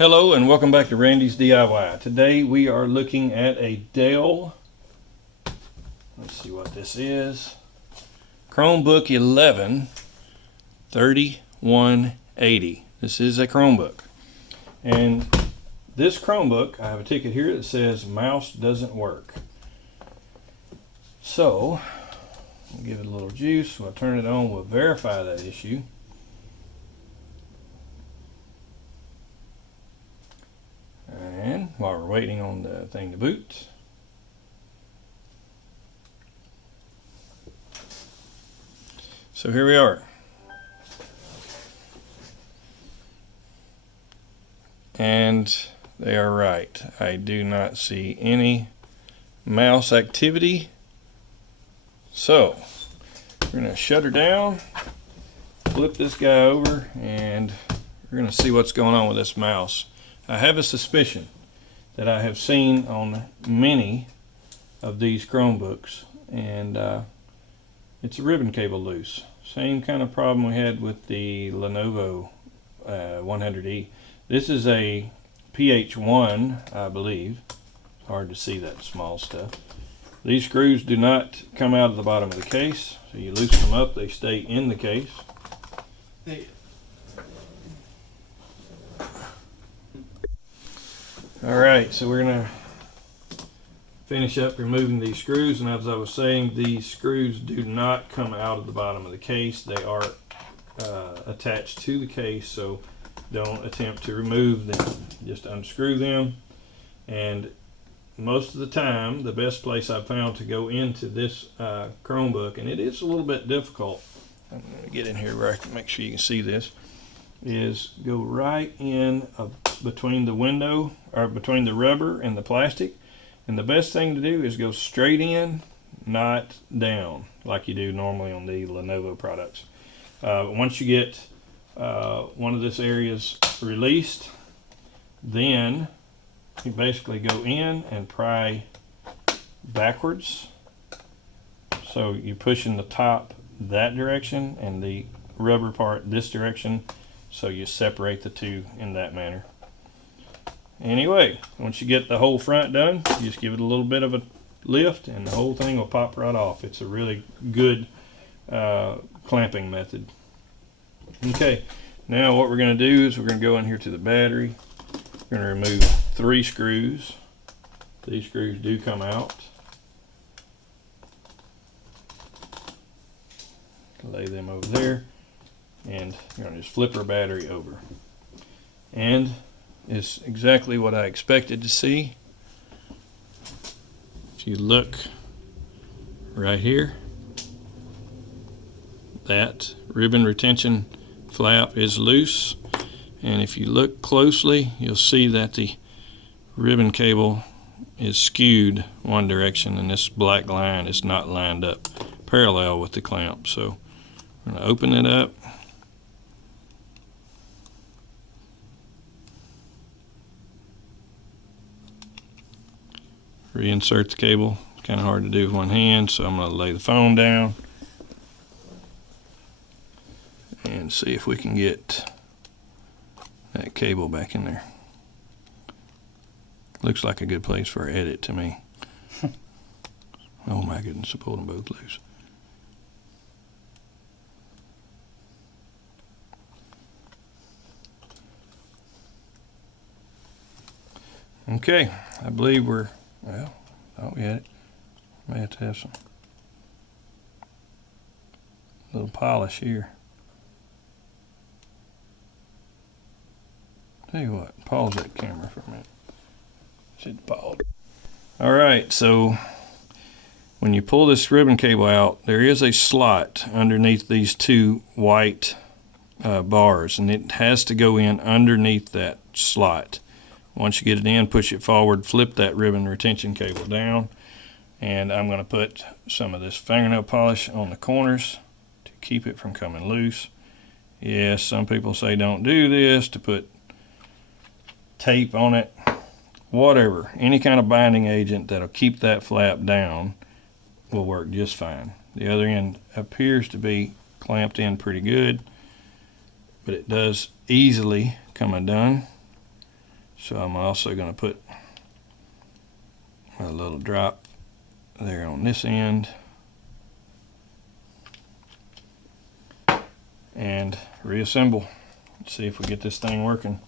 Hello and welcome back to Randy's DIY. Today we are looking at a Dell, let's see what this is, Chromebook 11 3180. This is a Chromebook. And this Chromebook, I have a ticket here that says mouse doesn't work. So, we'll give it a little juice, we'll turn it on, we'll verify that issue. And while we're waiting on the thing to boot, so here we are. And they are right. I do not see any mouse activity. So we're going to shut her down, flip this guy over, and we're going to see what's going on with this mouse. I have a suspicion that I have seen on many of these Chromebooks, and it's a ribbon cable loose. Same kind of problem we had with the Lenovo 100E. This is a PH1, I believe. It's hard to see that small stuff. These screws do not come out of the bottom of the case, so you loosen them up, they stay in the case. Alright, so we're going to finish up removing these screws, and as I was saying, these screws do not come out of the bottom of the case. They are attached to the case, so don't attempt to remove them. Just unscrew them, and most of the time, the best place I've found to go into this Chromebook, and it is a little bit difficult, I'm going to get in here where I can make sure you can see this, is go right in between the window, or between the rubber and the plastic. And the best thing to do is go straight in, not down, like you do normally on the Lenovo products. Once you get one of this areas released, then you basically go in and pry backwards. So you're pushing the top that direction and the rubber part this direction, so you separate the two in that manner. Anyway, once you get the whole front done, you just give it a little bit of a lift and the whole thing will pop right off. It's a really good clamping method. Okay, now what we're going to do is we're going to go in here to the battery. We're going to remove 3 screws. These screws do come out. Lay them over there, and you're going to just flip our battery over. And it's exactly what I expected to see. If you look right here, that ribbon retention flap is loose, and if you look closely, you'll see that the ribbon cable is skewed one direction, and this black line is not lined up parallel with the clamp. So we're going to open it up. Reinsert the cable. It's kind of hard to do with one hand, so I'm going to lay the phone down and see if we can get that cable back in there. Looks like a good place for an edit to me. Oh my goodness, I pulled them both loose. Okay, I believe we're, well, thought we had it. May have to have some little polish here. Tell you what, pause that camera for a minute. Should pause. Alright, so when you pull this ribbon cable out, there is a slot underneath these 2 white bars, and it has to go in underneath that slot. Once you get it in, push it forward, flip that ribbon retention cable down, and I'm going to put some of this fingernail polish on the corners to keep it from coming loose. Yes, some people say don't do this, to put tape on it. Whatever, any kind of binding agent that'll keep that flap down will work just fine. The other end appears to be clamped in pretty good, but it does easily come undone. So I'm also going to put a little drop there on this end and reassemble. Let's see if we get this thing working.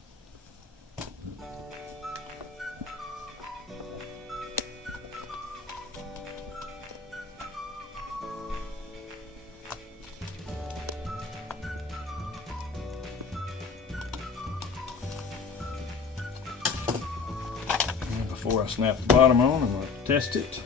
Before I snap the bottom on, I'm going to test it.